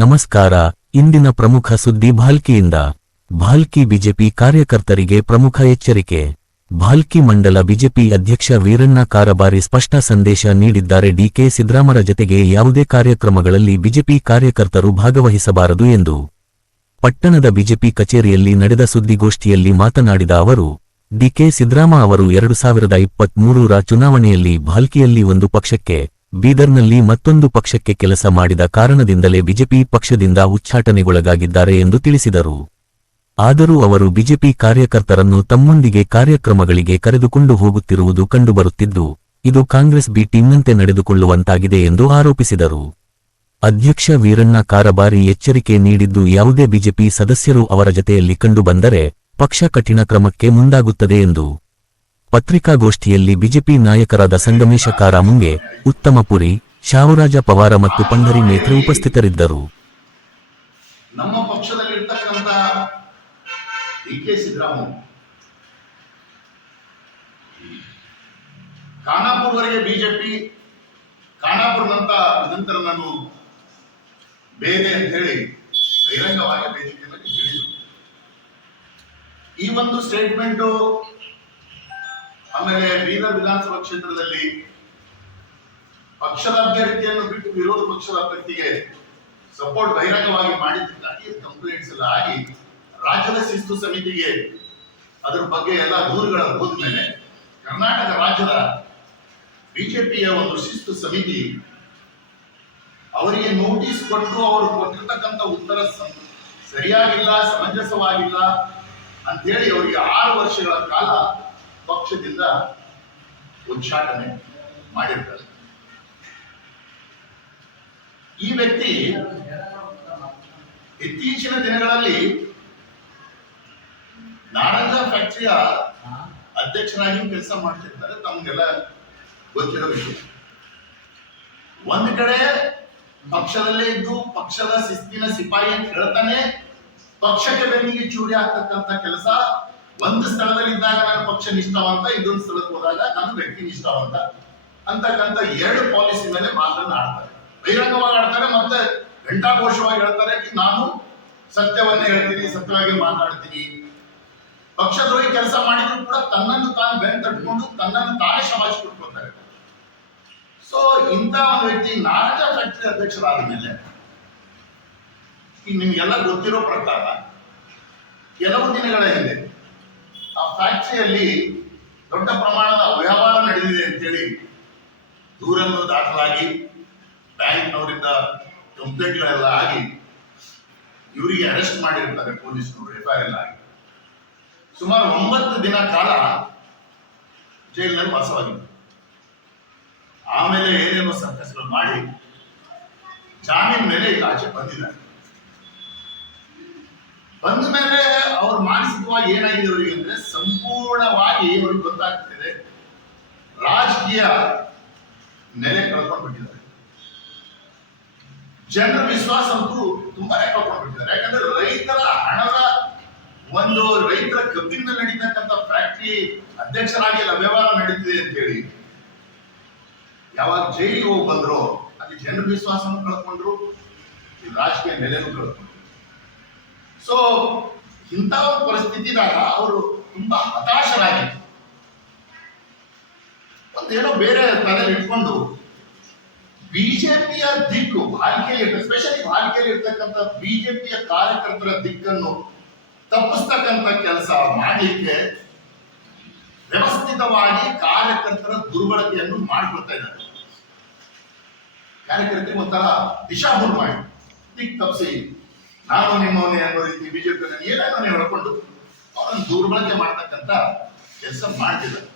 ನಮಸ್ಕಾರ. ಇಂದಿನ ಪ್ರಮುಖ ಸುದ್ದಿ ಭಾಲ್ಕಿಯಿಂದ. ಭಾಲ್ಕಿ ಬಿಜೆಪಿ ಕಾರ್ಯಕರ್ತರಿಗೆ ಪ್ರಮುಖ ಎಚ್ಚರಿಕೆ. ಭಾಲ್ಕಿ ಮಂಡಲ ಬಿಜೆಪಿ ಅಧ್ಯಕ್ಷ ವೀರಣ್ಣ ಕಾರಬಾರಿ ಸ್ಪಷ್ಟ ಸಂದೇಶ ನೀಡಿದ್ದಾರೆ. ಡಿಕೆ ಸಿದ್ದರಾಮರ ಜತೆಗೆ ಯಾವುದೇ ಕಾರ್ಯಕ್ರಮಗಳಲ್ಲಿ ಬಿಜೆಪಿ ಕಾರ್ಯಕರ್ತರು ಭಾಗವಹಿಸಬಾರದು ಎಂದು ಪಟ್ಟಣದ ಬಿಜೆಪಿ ಕಚೇರಿಯಲ್ಲಿ ನಡೆದ ಸುದ್ದಿಗೋಷ್ಠಿಯಲ್ಲಿ ಮಾತನಾಡಿದ ಅವರು, ಡಿಕೆ ಸಿದ್ದರಾಮ ಅವರು 2023ರ ಚುನಾವಣೆಯಲ್ಲಿ ಭಾಲ್ಕಿಯಲ್ಲಿ ಒಂದು ಪಕ್ಷಕ್ಕೆ, ಬೀದರ್ನಲ್ಲಿ ಮತ್ತೊಂದು ಪಕ್ಷಕ್ಕೆ ಕೆಲಸ ಮಾಡಿದ ಕಾರಣದಿಂದಲೇ ಬಿಜೆಪಿ ಪಕ್ಷದಿಂದ ಉಚ್ಚಾಟನೆಗೊಳಗಾಗಿದ್ದಾರೆ ಎಂದು ತಿಳಿಸಿದರು. ಆದರೂ ಅವರು ಬಿಜೆಪಿ ಕಾರ್ಯಕರ್ತರನ್ನು ತಮ್ಮೊಂದಿಗೆ ಕಾರ್ಯಕ್ರಮಗಳಿಗೆ ಕರೆದುಕೊಂಡು ಹೋಗುತ್ತಿರುವುದು ಕಂಡುಬರುತ್ತಿದ್ದು, ಇದು ಕಾಂಗ್ರೆಸ್ ಬಿ ಟೀಮ್ನಂತೆ ನಡೆದುಕೊಳ್ಳುವಂತಾಗಿದೆ ಎಂದು ಆರೋಪಿಸಿದರು. ಅಧ್ಯಕ್ಷ ವೀರಣ್ಣ ಕಾರಬಾರಿ ಎಚ್ಚರಿಕೆ ನೀಡಿದ್ದು, ಯಾವುದೇ ಬಿಜೆಪಿ ಸದಸ್ಯರು ಅವರ ಜತೆಯಲ್ಲಿ ಕಂಡುಬಂದರೆ ಪಕ್ಷ ಕಠಿಣ ಕ್ರಮಕ್ಕೆ ಮುಂದಾಗುತ್ತದೆ ಎಂದು. ಪತ್ರಿಕಾಗೋಷ್ಠಿಯಲ್ಲಿ ಬಿಜೆಪಿ ನಾಯಕರಾದ ಸಂಗಮೇಶ ಕಾರಾಮುಂಗೆ, ಉತ್ತಮಪುರಿ, ಶಾವರಾಜ ಪವಾರ ಮತ್ತು ಪಂಢರಿ ಮೇತ್ರೆ ಉಪಸ್ಥಿತರಿದ್ದರು. ನಮ್ಮ ಪಕ್ಷದಲ್ಲಿರ್ತಕ್ಕಂಥ ಡಿಕೆ ಸಿದ್ದರಾಮ ಖಾನಾಪುರವರೆಗೆ ಬಿಜೆಪಿ, ಖಾನಾಪುರದಂತ ನಂತರ ನಾನು ಬೇರೆ ಅಂತ ಹೇಳಿ ಬಹಿರಂಗವಾಗಿ ವೇದಿಕೆಯಲ್ಲಿ ಹೇಳಿದರು. ಈ ಒಂದು ಸ್ಟೇಟ್ಮೆಂಟು ಆಮೇಲೆ ಬೀದರ್ ವಿಧಾನಸಭಾ ಕ್ಷೇತ್ರದಲ್ಲಿ ಪಕ್ಷದ ಅಭ್ಯರ್ಥಿಯನ್ನು ಬಿಟ್ಟು ವಿರೋಧ ಪಕ್ಷದ ಅಭ್ಯರ್ಥಿಗೆ ಸಪೋರ್ಟ್ ಬಹಿರಂಗವಾಗಿ ಮಾಡಿದ್ದಕ್ಕಾಗಿ ಕಂಪ್ಲೇಂಟ್ಸ್ ಎಲ್ಲ ಆಗಿ ರಾಜ್ಯದ ಶಿಸ್ತು ಸಮಿತಿಗೆ ಅದರ ಬಗ್ಗೆ ಎಲ್ಲ ದೂರುಗಳ ಹೋದ ಮೇಲೆ ಕರ್ನಾಟಕ ರಾಜ್ಯದ ಬಿಜೆಪಿಯ ಒಂದು ಶಿಸ್ತು ಸಮಿತಿ ಅವರಿಗೆ ನೋಟಿಸ್ ಕೊಟ್ಟು ಅವರು ಕೊಟ್ಟಿರ್ತಕ್ಕಂಥ ಉತ್ತರ ಸರಿಯಾಗಿಲ್ಲ, ಸಮಂಜಸವಾಗಿಲ್ಲ ಅಂತೇಳಿ ಅವರಿಗೆ 6 ವರ್ಷಗಳ ಕಾಲ ಪಕ್ಷದಿಂದ ಉಚ್ಚಾಟನೆ ಮಾಡಿರ್ತಾರೆ. ಈ ವ್ಯಕ್ತಿ ಇತ್ತೀಚಿನ ದಿನಗಳಲ್ಲಿ ನಾರಂಜ ಫ್ಯಾಕ್ಟರಿಯ ಅಧ್ಯಕ್ಷರಾಗಿ ಕೆಲಸ ಮಾಡ್ತಿರ್ತಾರೆ. ತಮಗೆಲ್ಲ ಗೊತ್ತಿರೋ ವಿಷಯ. ಒಂದ್ ಕಡೆ ಪಕ್ಷದಲ್ಲೇ ಇದ್ದು ಪಕ್ಷದ ಶಿಸ್ತಿನ ಸಿಪಾಯಿ ಅಂತ ಹೇಳ್ತಾನೆ, ಪಕ್ಷಕ್ಕೆ ಬೆನ್ನಿಗೆ ಚೂರಿ ಆಗ್ತಕ್ಕಂಥ ಕೆಲಸ. ಒಂದು ಸ್ಥಳದಲ್ಲಿ ಇದ್ದಾಗ ನಾನು ಪಕ್ಷ ನಿಷ್ಠಾವಂತ, ಇದೊಂದು ಸ್ಥಳಕ್ಕೆ ಹೋದಾಗ ನಾನು ವ್ಯಕ್ತಿ ನಿಷ್ಠಾವಂತ ಅಂತಕ್ಕಂಥ 2 ಪಾಲಿಸಿ ಮೇಲೆ ಮಾತನ್ನ ಆಡ್ತಾರೆ. ಬಹಿರಂಗವಾಗಿ ಆಡ್ತಾರೆ, ಮತ್ತೆ ಘಂಟಾಘೋಷವಾಗಿ ಹೇಳ್ತಾರೆ, ನಾನು ಸತ್ಯವನ್ನೇ ಹೇಳ್ತೀನಿ, ಸತ್ಯವಾಗಿ ಮಾತಾಡ್ತೀನಿ. ಪಕ್ಷದ್ರೋಹಿ ಕೆಲಸ ಮಾಡಿದ್ರು ಕೂಡ ತನ್ನನ್ನು ತಾನು ಬೆನ್ನು ತಟ್ಕೊಂಡು ತನ್ನನ್ನು ತಾನೇ ಶಮಾಜ್ ಕೊಟ್ಕೊಳ್ತಾರೆ. ಸೊ ಇಂಥ ಒಂದು ವ್ಯಕ್ತಿ ನಾರಾಜ ಫ್ಯಾಕ್ಟರಿ ಅಧ್ಯಕ್ಷರಾದ ಮೇಲೆ ನಿಮ್ಗೆಲ್ಲ ಗೊತ್ತಿರೋ ಪ್ರಕಾರ ಕೆಲವು ದಿನಗಳ ಹಿಂದೆ ಆ ಫ್ಯಾಕ್ಟರಿಯಲ್ಲಿ ದೊಡ್ಡ ಪ್ರಮಾಣದ ಅವ್ಯವಹಾರ ನಡೆದಿದೆ ಅಂತೇಳಿ ದೂರನ್ನು ದಾಖಲಾಗಿ ಬ್ಯಾಂಕ್ನವರಿಂದ ಕಂಪ್ಲೇಂಟ್ಗಳೆಲ್ಲ ಆಗಿ ಇವರಿಗೆ ಅರೆಸ್ಟ್ ಮಾಡಿರ್ತಾರೆ ಪೊಲೀಸ್ನವರು, FIR ಎಲ್ಲ ಆಗಿ ಸುಮಾರು 9 ದಿನ ಕಾಲ ಜೈಲಿನಲ್ಲಿ ವಾಸವಾಗಿದ್ದರು. ಆಮೇಲೆ ಏನೇನೋ ಸರ್ಕಸ್ಗಳು ಮಾಡಿ ಜಾಮೀನ್ ಮೇಲೆ ಈಗ ಆಚೆ ಬಂದಿದ್ದಾರೆ. ಬಂದ ಮೇಲೆ ಅವ್ರು ಮಾನಸಿಕವಾಗಿ ಏನಾಗಿದೆ ಅವರಿಗೆ ಅಂದ್ರೆ ಸಂಪೂರ್ಣವಾಗಿ ಅವ್ರಿಗೆ ಗೊತ್ತಾಗ್ತಿದೆ, ರಾಜಕೀಯ ನೆಲೆ ಕಳ್ಕೊಂಡ್ಬಿಟ್ಟಿದ್ದಾರೆ. ಜನರ ವಿಶ್ವಾಸ ಅಂತೂ ತುಂಬಾನೇ ಕಳ್ಕೊಂಡ್ಬಿಟ್ಟಿದ್ದಾರೆ. ಯಾಕಂದ್ರೆ ರೈತರ ಹಣದ ಒಂದು ರೈತರ ಕಬ್ಬಿನ ನಡೀತಕ್ಕಂಥ ಫ್ಯಾಕ್ಟರಿ ಅಧ್ಯಕ್ಷರಾಗಿ ಅವ್ಯವಹಾರ ನಡೀತಿದೆ ಅಂತ ಹೇಳಿ ಯಾವಾಗ ಜೈಲಿಗೆ ಹೋಗಿ ಬಂದ್ರು, ಅಲ್ಲಿ ಜನರ ವಿಶ್ವಾಸನೂ ಕಳ್ಕೊಂಡ್ರು, ರಾಜಕೀಯ ನೆಲೆನೂ ಕಳ್ಕೊಂಡ್ರು. ಸೊ ಇಂಥ ಒಂದು ಪರಿಸ್ಥಿತಿದಾಗ ಅವರು ತುಂಬಾ ಹತಾಶರಾಗಿ ಒಂದೇನೋ ಬೇರೆ ತಲೆಯಲ್ಲಿ ಇಟ್ಕೊಂಡು ಬಿಜೆಪಿಯ ದಿಕ್ಕು ಭಾಲ್ಕಿಯಲ್ಲಿ, ಎಸ್ಪೆಷಲಿ ಭಾಲ್ಕಿಯಲ್ಲಿ ಇರ್ತಕ್ಕಂಥ ಬಿಜೆಪಿಯ ಕಾರ್ಯಕರ್ತರ ದಿಕ್ಕನ್ನು ತಪ್ಪಿಸ್ತಕ್ಕಂಥ ಕೆಲಸ ಮಾಡಲಿಕ್ಕೆ ವ್ಯವಸ್ಥಿತವಾಗಿ ಕಾರ್ಯಕರ್ತರ ದುರ್ಬಳಕೆಯನ್ನು ಮಾಡಿಕೊಳ್ತಾ ಇದ್ದಾರೆ. ಕಾರ್ಯಕರ್ತರಿಗೆ ಒಂಥರ ದಿಶಾಭೂಲ್ ಮಾಡಿ ದಿಕ್ ತಪ್ಪಿಸಿ ನಾನು ನಿಮ್ಮವನೇ ಅನ್ನೋ ರೀತಿ ಬಿಜೆಪಿ ಏನೇನೋ ಹೇಳ್ಕೊಂಡು ಅವರನ್ನು ದುರ್ಬಳಕೆ ಮಾಡ್ತಕ್ಕಂಥ ಕೆಲಸ ಮಾಡ್ತಿದ್ದಾರೆ.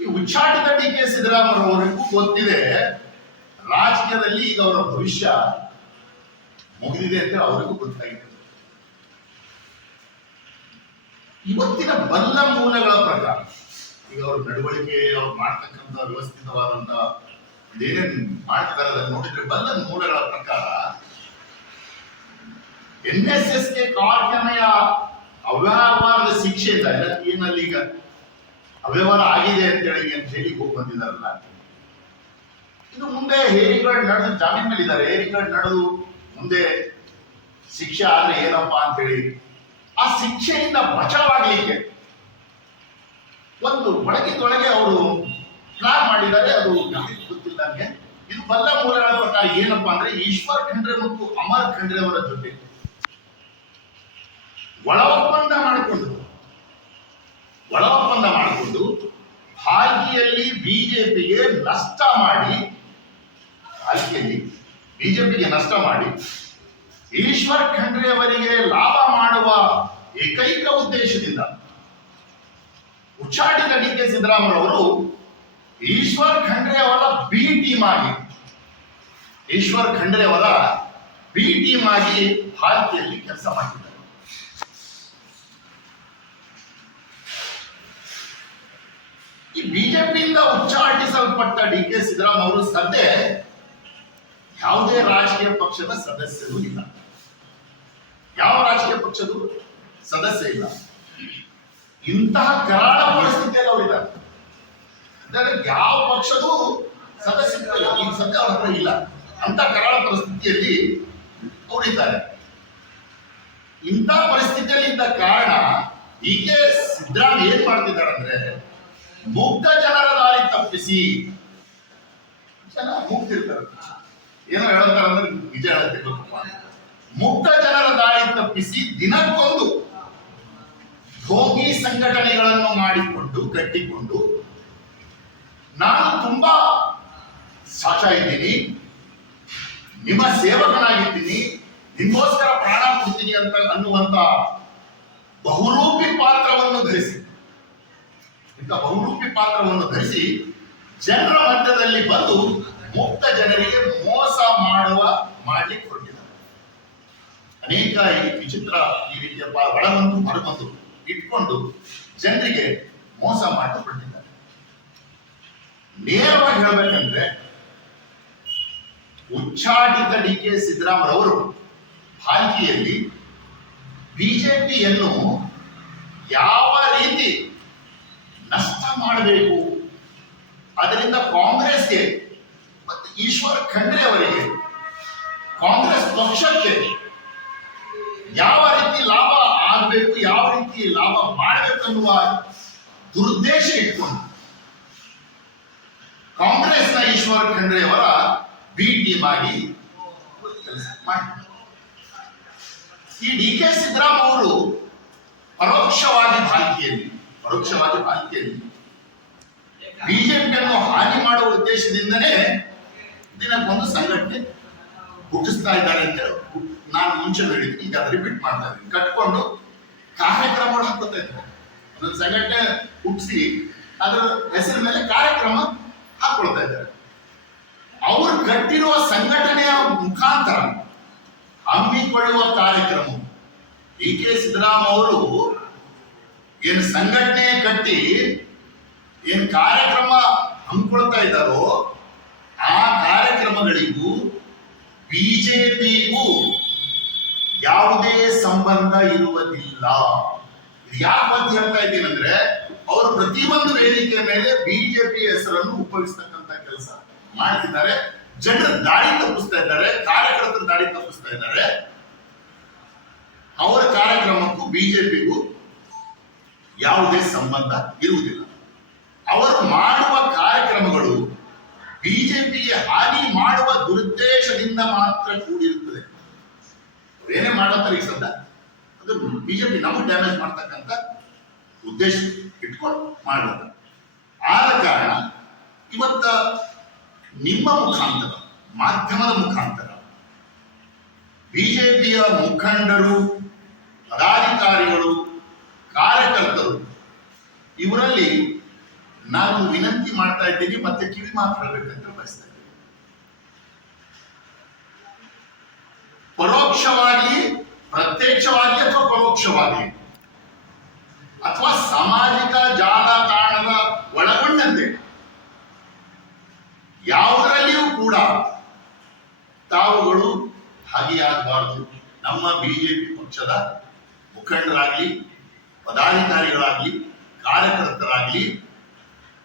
ಈ ಉಚ್ಚಾಟಿತ ಡಿಕೆ ಸಿದ್ದರಾಮಯ್ಯನವರಿಗೂ ಗೊತ್ತಿದೆ ರಾಜಕೀಯದಲ್ಲಿ ಈಗ ಅವರ ಭವಿಷ್ಯ ಮುಗಿದಿದೆ ಅಂತ ಅವರಿಗೂ ಗೊತ್ತಾಗಿದೆ. ಇವತ್ತಿನ ಬಲ್ಲ ಮೂಲಗಳ ಪ್ರಕಾರ ಈಗ ಅವ್ರ ನಡವಳಿಕೆ, ಅವ್ರು ಮಾಡ್ತಕ್ಕಂಥ ವ್ಯವಸ್ಥಿತವಾದಂತ ಏನೇನು ಮಾಡ್ತಿದ್ದಾರೆ ಅದನ್ನು ನೋಡಿದ್ರೆ ಬಲ್ಲ ಮೂಲಗಳ ಪ್ರಕಾರ NSSಗೆ ಕಾರ್ಖಾನೆಯ ಅವ್ಯವಹಾರದ ಶಿಕ್ಷೆ ಇದೆ. ಏನಲ್ಲಿ ಈಗ ಅವ್ಯವಹಾರ ಆಗಿದೆ ಅಂತ ಹೇಳಿ ಜೈಲಿಗೆ ಹೋಗಿ ಬಂದಿದ್ದಾರಲ್ಲ, ಇದು ಮುಂದೆ ಹೇರಿಗಳು ನಡೆದು ಜಾಮೀನ್ ಮೇಲಿದ್ದಾರೆ, ಹೇರಿಗಳು ನಡೆದು ಮುಂದೆ ಶಿಕ್ಷೆ ಆದ್ರೆ ಏನಪ್ಪಾ ಅಂತ ಹೇಳಿ ಆ ಶಿಕ್ಷೆಯಿಂದ ಬಚಾವಾಗ್ಲಿಕ್ಕೆ ಒಂದು ಒಳಗಿನೊಳಗೆ ಅವರು ಪ್ಲಾನ್ ಮಾಡಿದ್ದಾರೆ. ಅದು ಯಾರಿಗೂ ಗೊತ್ತಿಲ್ಲ ನನಗೆ. ಇದು ಬಲ್ಲ ಮೂಲಗಳ ಪ್ರಕಾರ ಏನಪ್ಪಾ ಅಂದ್ರೆ ಈಶ್ವರ್ ಖಂಡ್ರೆ ಮತ್ತು ಅಮರ್ ಖಂಡ್ರೆ ಅವರ ಜೊತೆ ಒಳ ಒಪ್ಪಂದ ಮಾಡಿಕೊಂಡು ಭಾಲ್ಕಿಯಲ್ಲಿ ಬಿಜೆಪಿಗೆ ನಷ್ಟ ಮಾಡಿ ಈಶ್ವರ್ ಖಂಡ್ರೆ ಅವರಿಗೆ ಲಾಭ ಮಾಡುವ ಏಕೈಕ ಉದ್ದೇಶದಿಂದ ಉಚ್ಚಾಟಿತ ಡಿ ಕೆ ಸಿದ್ದರಾಮಯ್ಯವರು ಈಶ್ವರ್ ಖಂಡ್ರೆ ಅವರ ಬಿ ಟೀಮ್ ಆಗಿ ಭಾರತೀಯಲ್ಲಿ ಕೆಲಸ ಮಾಡಿದ್ದಾರೆ. ಈ ಬಿಜೆಪಿಯಿಂದ ಉಚ್ಚಾಟಿಸಲ್ಪಟ್ಟ ಡಿ ಕೆ ಸಿದ್ದರಾಮಯ್ಯ ಅವರು ಸದ್ಯ ಯಾವುದೇ ರಾಜಕೀಯ ಪಕ್ಷದ ಸದಸ್ಯರು ಇಲ್ಲ. ಯಾವ ರಾಜಕೀಯ ಪಕ್ಷದ ಸದಸ್ಯ ಇಲ್ಲ. ಇಂತಹ ಕರಾಳ ಪರಿಸ್ಥಿತಿಯಲ್ಲಿ ಅವರಿದ್ದಾರೆ. ಯಾವ ಪಕ್ಷದೂ ಸದಸ್ಯ ಈಗ ಸದ್ಯ ಅವ್ರ ಹತ್ರ ಇಲ್ಲ. ಅಂತ ಕರಾಳ ಪರಿಸ್ಥಿತಿಯಲ್ಲಿ ಅವರಿದ್ದಾರೆ. ಇಂಥ ಪರಿಸ್ಥಿತಿಯಲ್ಲಿ ಇದ್ದ ಕಾರಣ ಈಗ ಸಿದ್ದರಾಮಯ್ಯ ಏನ್ ಮಾಡ್ತಿದ್ದಾರೆ ಅಂದ್ರೆ ಮುಗ್ಧ ಜನರ ದಾರಿ ತಪ್ಪಿಸಿ, ಜನ ಮುಗ್ತಿರ್ತಾರೆ, ಏನೋ ಹೇಳ್ತಾರೆ ಅಂದ್ರೆ ನಿಜ ಹೇಳ್ತಿರ್ಬೇಕಪ್ಪ, ಮುಗ್ಧ ಜನರ ದಾರಿ ತಪ್ಪಿಸಿ ದಿನಕ್ಕೊಂದು ಢೋಂಗಿ ಸಂಘಟನೆಗಳನ್ನು ಕಟ್ಟಿಕೊಂಡು ನಾನು ತುಂಬಾ ಸಾಚ ಇದ್ದೀನಿ, ನಿಮ್ಮ ಸೇವಕನಾಗಿದ್ದೀನಿ, ನಿಮಗೋಸ್ಕರ ಪ್ರಾಣ ಕೊಡ್ತೀನಿ ಅನ್ನುವಂತ ಬಹುರೂಪಿ ಪಾತ್ರವನ್ನು ಧರಿಸಿ ಜನರ ಮಧ್ಯದಲ್ಲಿ ಬಂದು ಮುಕ್ತ ಜನರಿಗೆ ಮೋಸ ಮಾಡ್ಲಿಕ್ಕೆ ಹೊರಟಿದ್ದಾರೆ. ಅನೇಕ ಈ ವಿಚಿತ್ರ ಈ ರೀತಿಯ ಒಳಗೊಂದು ಹೊರಗೊಂದು ಇಟ್ಕೊಂಡು ಜನರಿಗೆ ಮೋಸ ಮಾಡಿ ಹೊರಟಿದ್ದಾರೆ. ನೇರವಾಗಿ ಹೇಳಬೇಕಂದ್ರೆ ಉಚ್ಚಾಟಿತ ಡಿ ಕೆ ಸಿದ್ದರಾಮಯ್ಯ ಅವರು ಭಾಲ್ಕಿಯಲ್ಲಿ ಬಿಜೆಪಿಯನ್ನು ಯಾವ ರೀತಿ ನಷ್ಟ ಮಾಡಬೇಕು, ಅದರಿಂದ ಕಾಂಗ್ರೆಸ್ಗೆ ಮತ್ತು ಈಶ್ವರ್ ಖಂಡ್ರೆ ಅವರಿಗೆ ಕಾಂಗ್ರೆಸ್ ಪಕ್ಷಕ್ಕೆ ಯಾವ ರೀತಿ ಲಾಭ ಆಗಬೇಕು, ಯಾವ ರೀತಿ ಲಾಭ ಮಾಡಬೇಕನ್ನುವ ದುರುದ್ದೇಶ ಇಟ್ಕೊಂಡು ಕಾಂಗ್ರೆಸ್ನ ಈಶ್ವರ್ ಖಂಡ್ರೆ ಅವರ ಬಿ ಟೀಮ್ ಆಗಿ ಕೆಲಸ ಮಾಡಿದ್ದಾರೆ. ಈ ಡಿ ಕೆ ಸಿದ್ದರಾಮಯ್ಯ ಅವರು ಪರೋಕ್ಷವಾಗಿ ಭಾಲ್ಕಿಯಲ್ಲಿ ಬಿಜೆಪಿಯನ್ನು ಹಾನಿ ಮಾಡುವ ಉದ್ದೇಶದಿಂದನೇ ದಿನಕ್ಕೊಂದು ಸಂಘಟನೆ ಹುಟ್ಟಿಸ್ತಾ ಇದ್ದಾರೆ ಅಂತ ನಾನು ಮುಂಚೆ ಹೇಳಿದ್ದೀನಿ. ಈಗ ರಿಪೀಟ್ ಮಾಡ್ತಾ ಇದ್ದೀನಿ. ಕಟ್ಕೊಂಡು ಕಾರ್ಯಕ್ರಮಗಳು ಹಾಕೋತಾ ಇದ್ದಾರೆ. ಒಂದೊಂದು ಸಂಘಟನೆ ಹುಟ್ಟಿಸಿ ಅದರ ಹೆಸರ ಮೇಲೆ ಕಾರ್ಯಕ್ರಮ ಹಾಕೊಳ್ತಾ ಇದ್ದಾರೆ. ಅವರು ಕಟ್ಟಿರುವ ಸಂಘಟನೆಯ ಮುಖಾಂತರ ಹಮ್ಮಿಕೊಳ್ಳುವ ಕಾರ್ಯಕ್ರಮ, ಡಿ ಕೆ ಸಿದ್ದರಾಮಯ್ಯ ಅವರು ಏನು ಸಂಘಟನೆ ಕಟ್ಟಿ ಏನ್ ಕಾರ್ಯಕ್ರಮ ಹಮ್ಮಿಕೊಳ್ತಾ ಇದ್ದಾರೋ ಆ ಕಾರ್ಯಕ್ರಮಗಳಿಗೂ ಬಿಜೆಪಿಗೂ ಯಾವುದೇ ಸಂಬಂಧ ಇರುವುದಿಲ್ಲ. ಯಾಕೆ ಅಂತ ಹೇಳ್ತಾ ಇದ್ದೀನಿ ಅಂದ್ರೆ ಅವರು ಪ್ರತಿಯೊಂದು ವೇದಿಕೆ ಮೇಲೆ ಬಿಜೆಪಿ ಹೆಸರನ್ನು ಉಪಯೋಗಿಸ್ತಕ್ಕಂತ ಕೆಲಸ ಮಾಡ್ತಿದ್ದಾರೆ. ಜನರ ದಾರಿ ತಪ್ಪಿಸ್ತಾ ಇದ್ದಾರೆ, ಕಾರ್ಯಕರ್ತರ ದಾರಿ ತಪ್ಪಿಸ್ತಾ ಇದ್ದಾರೆ. ಅವರ ಕಾರ್ಯಕ್ರಮಕ್ಕೂ ಬಿಜೆಪಿಗೂ ಯಾವುದೇ ಸಂಬಂಧ ಇರುವುದಿಲ್ಲ. ಅವರು ಮಾಡುವ ಕಾರ್ಯಕ್ರಮಗಳು ಬಿಜೆಪಿಗೆ ಹಾನಿ ಮಾಡುವ ದುರುದ್ದೇಶದಿಂದ ಮಾತ್ರ ಕೂಡಿರುತ್ತದೆ. ಏನೇ ಮಾಡತ್ತಾರೆ ಈ ಸದ್ದ ಅದು ಬಿಜೆಪಿ ನಮಗೆ ಡ್ಯಾಮೇಜ್ ಮಾಡ್ತಕ್ಕಂಥ ಉದ್ದೇಶ ಇಟ್ಕೊಂಡು ಮಾಡುತ್ತೆ. ಆದ ಕಾರಣ ಇವತ್ತ ನಿಮ್ಮ ಮುಖಾಂತರ, ಮಾಧ್ಯಮದ ಮುಖಾಂತರ ಬಿಜೆಪಿಯ ಮುಖಂಡರು, ಪದಾಧಿಕಾರಿಗಳು, ಕಾರ್ಯಕರ್ತರು ಇವರಲ್ಲಿ ನಾನು ವಿನಂತಿ ಮಾಡ್ತಾ ಇದ್ದೀನಿ, ಮತ್ತೆ ಕಿವಿ ಮಾತು ಹೇಳಬೇಕಂತ ಬಯಸ್ತಾ ಇದ್ದೀನಿ. ಪರೋಕ್ಷವಾಗಿ, ಪ್ರತ್ಯಕ್ಷವಾಗಿ ಅಥವಾ ಪರೋಕ್ಷವಾಗಿ ಅಥವಾ ಸಾಮಾಜಿಕ ಜಾಲತಾಣದ ಒಳಗೊಂಡಂತೆ ಯಾವುದರಲ್ಲಿಯೂ ಕೂಡ ತಾವುಗಳು ಭಾಗಿಯಾಗಬಾರದು. ನಮ್ಮ ಬಿಜೆಪಿ ಪಕ್ಷದ ಮುಖಂಡರಾಗ್ಲಿ, ಪದಾಧಿಕಾರಿಗಳಾಗ್ಲಿ, ಕಾರ್ಯಕರ್ತರಾಗ್ಲಿ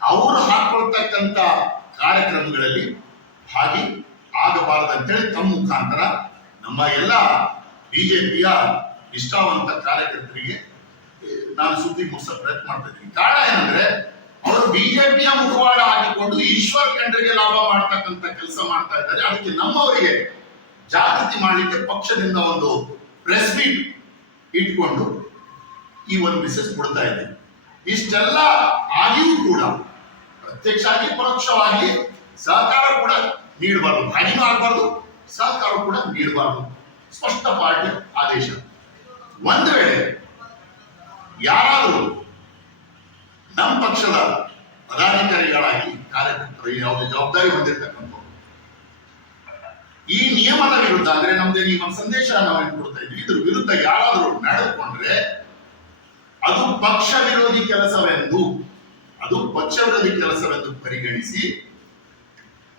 ಅವರು ಹಾಕೊಳ್ತಕ್ಕಂಥ ಕಾರ್ಯಕ್ರಮಗಳಲ್ಲಿ ಹಾಗೆ ಆಗಬಾರದಂತೇಳಿ ತಮ್ಮ ಮುಖಾಂತರ ನಮ್ಮ ಎಲ್ಲ ಬಿಜೆಪಿಯ ನಿಷ್ಠಾವಂತ ಕಾರ್ಯಕರ್ತರಿಗೆ ನಾನು ಸುದ್ದಿ ಮುಗಿಸೋ ಪ್ರಯತ್ನ ಮಾಡ್ತಾ ಇದ್ದೀನಿ. ಕಾರಣ ಏನಂದ್ರೆ ಅವರು ಬಿಜೆಪಿಯ ಮುಖವಾಡ ಹಾಕಿಕೊಂಡು ಈಶ್ವರ್ ಖಂಡ್ರೆಗೆ ಲಾಭ ಮಾಡ್ತಕ್ಕಂಥ ಕೆಲಸ ಮಾಡ್ತಾ ಇದ್ದಾರೆ. ಅದಕ್ಕೆ ನಮ್ಮವರಿಗೆ ಜಾಗೃತಿ ಮಾಡಲಿಕ್ಕೆ ಪಕ್ಷದಿಂದ ಒಂದು ಪ್ರೆಸ್ ಮೀಟ್ ಇಟ್ಕೊಂಡು ಈ ಒಂದು ಮೆಸೇಜ್ ಕೊಡ್ತಾ ಇದ್ದೇವೆ. ಇಷ್ಟೆಲ್ಲ ಆಗಿಯೂ ಕೂಡ ಪ್ರತ್ಯಕ್ಷ ಆಗಿ ಪರೋಕ್ಷವಾಗಿ ಸಹಕಾರ ಕೂಡ ನೀಡಬಾರದು, ಹಾನಿನೂ ಆಗಬಾರ್ದು, ಸಹಕಾರ ಕೂಡ ನೀಡಬಾರದು. ಸ್ಪಷ್ಟ ಪಾರ್ಟಿ ಆದೇಶ. ಒಂದು ವೇಳೆ ಯಾರಾದರೂ ನಮ್ಮ ಪಕ್ಷದ ಪದಾಧಿಕಾರಿಗಳಾಗಿ ಕಾರ್ಯಕರ್ತರು ಯಾವುದೇ ಜವಾಬ್ದಾರಿ ಹೊಂದಿರತಕ್ಕಂಥ ಈ ನಿಯಮದ ವಿರುದ್ಧ ಅಂದ್ರೆ ನಮ್ದೇ ನಿಮ್ಮ ಸಂದೇಶ ನಾವು ಕೊಡ್ತಾ ಇದ್ವಿ, ಇದ್ರ ವಿರುದ್ಧ ಯಾರಾದರೂ ನಡೆದುಕೊಂಡ್ರೆ ಅದು ಪಕ್ಷ ವಿರೋಧಿ ಕೆಲಸವೆಂದು ಪರಿಗಣಿಸಿ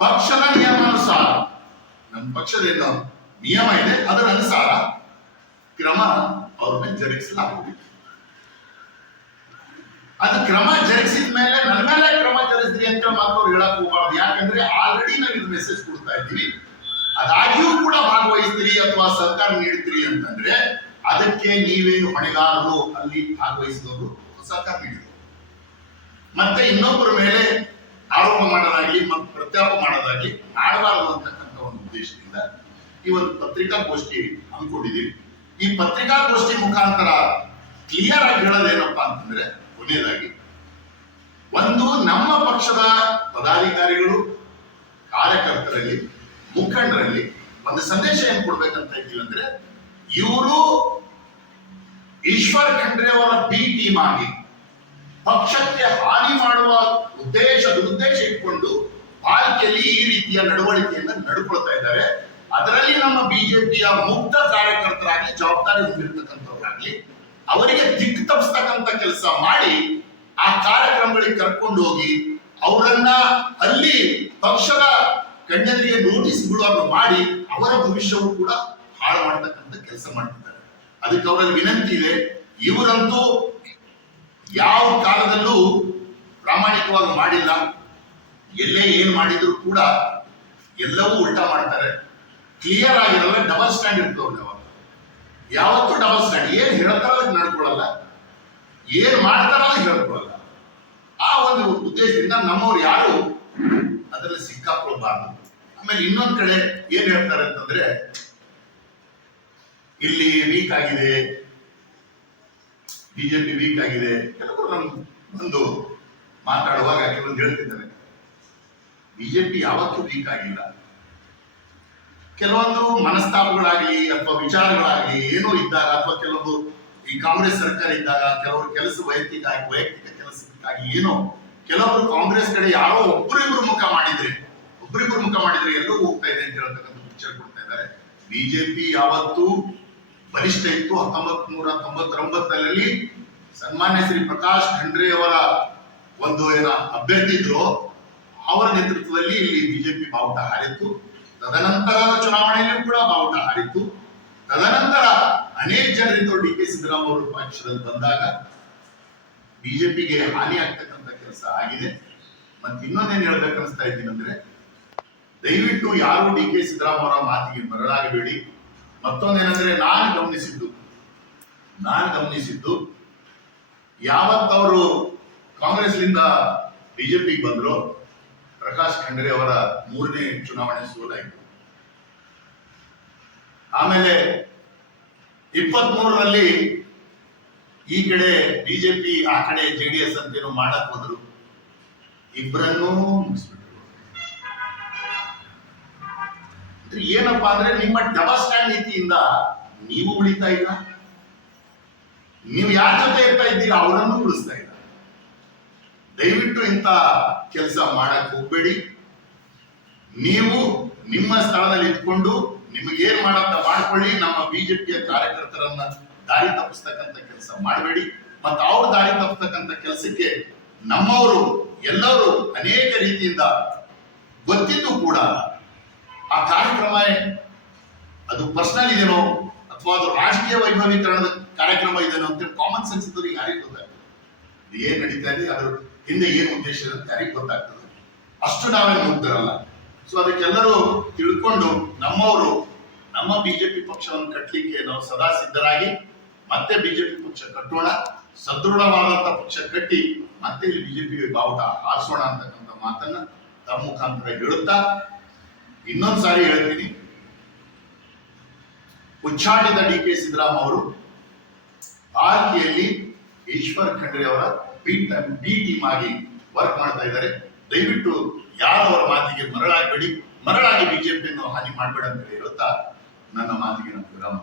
ಪಕ್ಷದ ನಿಯಮಾನುಸಾರ, ನಮ್ಮ ಪಕ್ಷದ ಏನು ನಿಯಮ ಇದೆ ಅದರ ಅನುಸಾರ ಕ್ರಮ ಅವ್ರ ಮೇಲೆ ಜರುಗಿಸಲಾಗುವುದು. ಅದು ಕ್ರಮ ಜರುಗಿಸಿದ ಮೇಲೆ ನನ್ನ ಮೇಲೆ ಕ್ರಮ ಜರುಗಿಸ್ರಿ ಅಂತ ಮಾತವ್ರು ಹೇಳಕ್ ಹೋಗಬಾರ್ದು. ಯಾಕಂದ್ರೆ ಆಲ್ರೆಡಿ ನಾವು ಇದು ಮೆಸೇಜ್ ಕೊಡ್ತಾ ಇದ್ದೀವಿ. ಅದಾಗಿಯೂ ಕೂಡ ಭಾಗವಹಿಸ್ತೀರಿ ಅಥವಾ ಸರ್ಕಾರ ನೀಡ್ತೀರಿ ಅಂತಂದ್ರೆ ಅದಕ್ಕೆ ನೀವೇನು ಹೊಣೆಗಾರರು, ಅಲ್ಲಿ ಭಾಗವಹಿಸಿದವರು ಸಹಕಾರ ನೀಡಿದರು. ಮತ್ತೆ ಇನ್ನೊಬ್ಬರ ಮೇಲೆ ಆರೋಪ ಮಾಡೋದಾಗ್ಲಿ ಮತ್ತು ಪ್ರತ್ಯಾಪ ಮಾಡೋದಾಗ್ಲಿ ಮಾಡಬಾರದು ಅಂತಕ್ಕಂಥ ಒಂದು ಉದ್ದೇಶದಿಂದ ಈ ಒಂದು ಪತ್ರಿಕಾಗೋಷ್ಠಿ ಹಮ್ಮಿಕೊಂಡಿದ್ದೀವಿ. ಈ ಪತ್ರಿಕಾಗೋಷ್ಠಿ ಮುಖಾಂತರ ಕ್ಲಿಯರ್ ಆಗಿ ಹೇಳೋದೇನಪ್ಪಾ ಅಂತಂದ್ರೆ, ಕೊನೆಯದಾಗಿ ಒಂದು ನಮ್ಮ ಪಕ್ಷದ ಪದಾಧಿಕಾರಿಗಳು, ಕಾರ್ಯಕರ್ತರಲ್ಲಿ, ಮುಖಂಡರಲ್ಲಿ ಒಂದು ಸಂದೇಶ ಏನ್ ಕೊಡ್ಬೇಕಂತ ಇದ್ದೀವಿ ಅಂದ್ರೆ, ಇವರು ಈಶ್ವರ್ ಖಂಡ್ರೆ ಅವರ ಬಿ ಟೀಮ್ ಆಗಿ ಪಕ್ಷಕ್ಕೆ ಹಾನಿ ಮಾಡುವ ದುರುದ್ದೇಶ ಇಟ್ಕೊಂಡು ಪಾಲಿಕೆಯಲ್ಲಿ ಈ ರೀತಿಯ ನಡವಳಿಕೆಯಿಂದ ನಡ್ಕೊಳ್ತಾ ಇದ್ದಾರೆ. ಅದರಲ್ಲಿ ನಮ್ಮ ಬಿಜೆಪಿಯ ಮುಕ್ತ ಕಾರ್ಯಕರ್ತರಾಗಲಿ, ಜವಾಬ್ದಾರಿ ಹೊಂದಿರತಕ್ಕಂಥವ್ರಾಗ್ಲಿ, ಅವರಿಗೆ ದಿಕ್ಕು ತಪ್ಪಿಸ್ತಕ್ಕಂಥ ಕೆಲಸ ಮಾಡಿ ಆ ಕಾರ್ಯಕ್ರಮಗಳಿಗೆ ಕರ್ಕೊಂಡು ಹೋಗಿ ಅವರನ್ನ ಅಲ್ಲಿ ಪಕ್ಷದ ಗಣ್ಯರಿಗೆ ನೋಟಿಸ್ ಬಿಡುವಾಗ ಮಾಡಿ ಅವರ ಭವಿಷ್ಯವು ಕೂಡ ಹಾಳು ಮಾಡತಕ್ಕಂಥ ಕೆಲಸ ಮಾಡ್ತಿದ್ದಾರೆ. ಅದಕ್ಕೆ ಅವರಲ್ಲಿ ವಿನಂತಿ ಇದೆ, ಇವರಂತೂ ಯಾವ ಕಾಲದಲ್ಲೂ ಪ್ರಾಮಾಣಿಕವಾಗಿ ಮಾಡಿಲ್ಲ. ಎಲ್ಲೇ ಏನ್ ಮಾಡಿದ್ರು ಕೂಡ ಎಲ್ಲವೂ ಉಲ್ಟಾ ಮಾಡ್ತಾರೆ. ಕ್ಲಿಯರ್ ಆಗಿರಲ್ಲ, ಡಬಲ್ ಸ್ಟ್ಯಾಂಡ್ ಇರ್ತವ್ರು. ಯಾವತ್ತೂ ಡಬಲ್ ಸ್ಟ್ಯಾಂಡ್. ಏನ್ ಹೇಳ್ತಾರ ನಡ್ಕೊಳ್ಳಲ್ಲ, ಏನ್ ಮಾಡ್ತಾರ ಹೇಳ್ಕೊಳ್ಳಲ್ಲ. ಆ ಒಂದು ಉದ್ದೇಶದಿಂದ ನಮ್ಮವ್ರು ಯಾರು ಅದರಲ್ಲಿ ಸಿಕ್ಕಾಕೊಳ್ಬಾರ್ದು. ಆಮೇಲೆ ಇನ್ನೊಂದ್ ಕಡೆ ಏನ್ ಹೇಳ್ತಾರೆ ಅಂತಂದ್ರೆ, ಇಲ್ಲಿ ವೀಕ್ ಆಗಿದೆ, ಬಿಜೆಪಿ ವೀಕ್ ಆಗಿದೆ. ಕೆಲವರು ನಮ್ ಒಂದು ಮಾತಾಡುವಾಗ ಕೆಲವೊಂದು ಹೇಳ್ತಿದ್ದಾರೆ, ಬಿಜೆಪಿ ಯಾವತ್ತೂ ವೀಕ್ ಆಗಿಲ್ಲ. ಕೆಲವೊಂದು ಮನಸ್ತಾಪಗಳಾಗಲಿ ಅಥವಾ ವಿಚಾರಗಳಾಗಲಿ ಏನೋ ಇದ್ದಾಗ, ಅಥವಾ ಕೆಲವೊಂದು ಈ ಕಾಂಗ್ರೆಸ್ ಸರ್ಕಾರ ಇದ್ದಾಗ ಕೆಲವರು ಕೆಲಸ ವೈಯಕ್ತಿಕ ಕೆಲಸಕ್ಕಾಗಿ ಏನೋ ಕೆಲವರು ಕಾಂಗ್ರೆಸ್ ಕಡೆ ಯಾರೋ ಒಬ್ಬರಿಬ್ರು ಮುಖ ಮಾಡಿದ್ರೆ ಎಲ್ಲರೂ ಹೋಗ್ತಾ ಇದೆ ಅಂತ ಹೇಳ್ತಕ್ಕಂಥ ಪಿಕ್ಚರ್ ಕೊಡ್ತಾ ಇದ್ದಾರೆ. ಬಿಜೆಪಿ ಯಾವತ್ತೂ ಬಲಿಷ್ಠ ಇತ್ತು. 1999ರಲ್ಲಿ ಸನ್ಮಾನ್ಯ ಶ್ರೀ ಪ್ರಕಾಶ್ ಖಂಡ್ರೆ ಅವರ ಒಂದು ಅಭ್ಯರ್ಥಿ ಇದ್ರು, ಅವರ ನೇತೃತ್ವದಲ್ಲಿ ಇಲ್ಲಿ ಬಿಜೆಪಿ ಬಾವುಟ ಹಾರಿತ್ತು. ತದನಂತರದ ಚುನಾವಣೆಯಲ್ಲೂ ಕೂಡ ಬಾವುಟ ಹಾರಿತ್ತು. ತದನಂತರ ಅನೇಕ ಜನರಿಂದ ಡಿ ಕೆ ಸಿದ್ದರಾಮಯ್ಯ ಅವರು ಪಕ್ಷದಲ್ಲಿ ಬಂದಾಗ ಬಿಜೆಪಿಗೆ ಹಾನಿ ಆಗ್ತಕ್ಕಂಥ ಕೆಲಸ ಆಗಿದೆ. ಮತ್ತೆ ಇನ್ನೊಂದೇನು ಹೇಳ್ಬೇಕು ಅನಿಸ್ತಾ ಇದ್ದೀನಿ ಅಂದ್ರೆ, ದಯವಿಟ್ಟು ಯಾರು ಡಿ ಕೆ ಸಿದ್ದರಾಮಯ್ಯ ಅವರ ಮಾತಿಗೆ ಮರಳಾಗಬೇಡಿ. ಮತ್ತೊಂದೇನಂದ್ರೆ, ನಾನು ಗಮನಿಸಿದ್ದು ಯಾವತ್ತವರು ಕಾಂಗ್ರೆಸ್ನಿಂದ ಬಿಜೆಪಿಗೆ ಬಂದ್ರು, ಪ್ರಕಾಶ್ ಖಂಡ್ರೆ ಅವರ 3ನೇ ಚುನಾವಣೆ ಸೋಲಾಯಿತು. ಆಮೇಲೆ 23ರಲ್ಲಿ ಈ ಕಡೆ ಬಿಜೆಪಿ, ಆ ಕಡೆ ಜೆಡಿಎಸ್ ಅಂತೇನೋ ಮಾಡಕ್ ಹೋದ್ರು. ಇಬ್ಬರನ್ನೂ ಮುಗಿಸ್ಬಿಟ್ರು. ಏನಪ್ಪಾ ಅಂದ್ರೆ, ನಿಮ್ಮ ಡಬಲ್ ಸ್ಟ್ಯಾಂಡ್ ನೀತಿಯಿಂದ ನೀವು ಉಳಿತಾ ಇಲ್ಲ, ನೀವು ಯಾರ ಜೊತೆ ಇರ್ತಾ ಇದ್ದೀರಾ ಅವರನ್ನು ಉಳಿಸ್ತಾ ಇಲ್ಲ. ದಯವಿಟ್ಟು ಇಂಥ ಕೆಲಸ ಮಾಡಕ್ ಹೋಗ್ಬೇಡಿ. ನೀವು ನಿಮ್ಮ ಸ್ಥಳದಲ್ಲಿ ಇಟ್ಕೊಂಡು ನಿಮಗೇನ್ ಮಾಡಂತ ಮಾಡ್ಕೊಳ್ಳಿ. ನಮ್ಮ ಬಿಜೆಪಿಯ ಕಾರ್ಯಕರ್ತರನ್ನ ದಾರಿ ತಪ್ಪಿಸ್ತಕ್ಕಂಥ ಕೆಲಸ ಮಾಡಬೇಡಿ. ಮತ್ತು ಅವ್ರು ದಾರಿ ತಪ್ಪಿಸ್ತಕ್ಕಂಥ ಕೆಲಸಕ್ಕೆ ನಮ್ಮವರು ಎಲ್ಲರೂ ಅನೇಕ ರೀತಿಯಿಂದ ಗೊತ್ತಿದ್ದು ಕೂಡ ಆ ಕಾರ್ಯಕ್ರಮ ಅದು ಪರ್ಸನಲ್ ಇದೆನೋ ಅಥವಾ ಅದು ರಾಜಕೀಯ ವೈಭವೀಕರಣದ ಕಾರ್ಯಕ್ರಮ ಇದೆನೋ ಅಂತ ಕಾಮನ್ ಸೆನ್ಸ್ ಇದ್ದವ್ರಿಗೆ ಯಾರಿಗೆ ಗೊತ್ತಾಗ್ತದೆ. ಏನ್ ನಡೀತಾ ಇದೆ, ಅದ್ರ ಹಿಂದೆ ಏನ್ ಉದ್ದೇಶ ಇರುತ್ತೆ ಯಾರಿಗೆ ಗೊತ್ತಾಗ್ತದೆ. ಅಷ್ಟು ನಾವೇನು ಮುಗ್ದರಲ್ಲ. ಸೊ ಅದಕ್ಕೆಲ್ಲರೂ ತಿಳ್ಕೊಂಡು ನಮ್ಮವರು ನಮ್ಮ ಬಿಜೆಪಿ ಪಕ್ಷವನ್ನು ಕಟ್ಟಲಿಕ್ಕೆ ನಾವು ಸದಾ ಸಿದ್ಧರಾಗಿ ಮತ್ತೆ ಬಿಜೆಪಿ ಪಕ್ಷ ಕಟ್ಟೋಣ, ಸದೃಢವಾದಂತ ಪಕ್ಷ ಕಟ್ಟಿ ಮತ್ತೆ ಇಲ್ಲಿ ಬಿಜೆಪಿ ಬಾವುಟ ಹಾರಿಸೋಣ ಅಂತಕ್ಕಂಥ ಮಾತನ್ನ ತಮ್ಮ ಮುಖಾಂತರ ಹೇಳುತ್ತಾ ಇನ್ನೊಂದ್ಸಾರಿ ಹೇಳ್ತೀನಿ, ಉಚ್ಚಾಟಿತ ಡಿ.ಕೆ. ಸಿದ್ದರಾಮ ಅವರು ಭಾರತೀಯಲ್ಲಿ ಈಶ್ವರ್ ಖಂಡ್ರೆ ಅವರ ಬಿ ಟೀಮ್ ಆಗಿ ವರ್ಕ್ ಮಾಡ್ತಾ ಇದ್ದಾರೆ. ದಯವಿಟ್ಟು ಯಾರವರ ಮಾತಿಗೆ ಮರಳಾಗಬೇಡಿ, ಮರಳಾಗಿ ಬಿಜೆಪಿಯನ್ನು ಹಾನಿ ಮಾಡಬೇಡ ಅಂತ ಹೇಳುತ್ತಾ ನನ್ನ ಮಾತಿಗೆ ನಾನು ವಿರಾಮ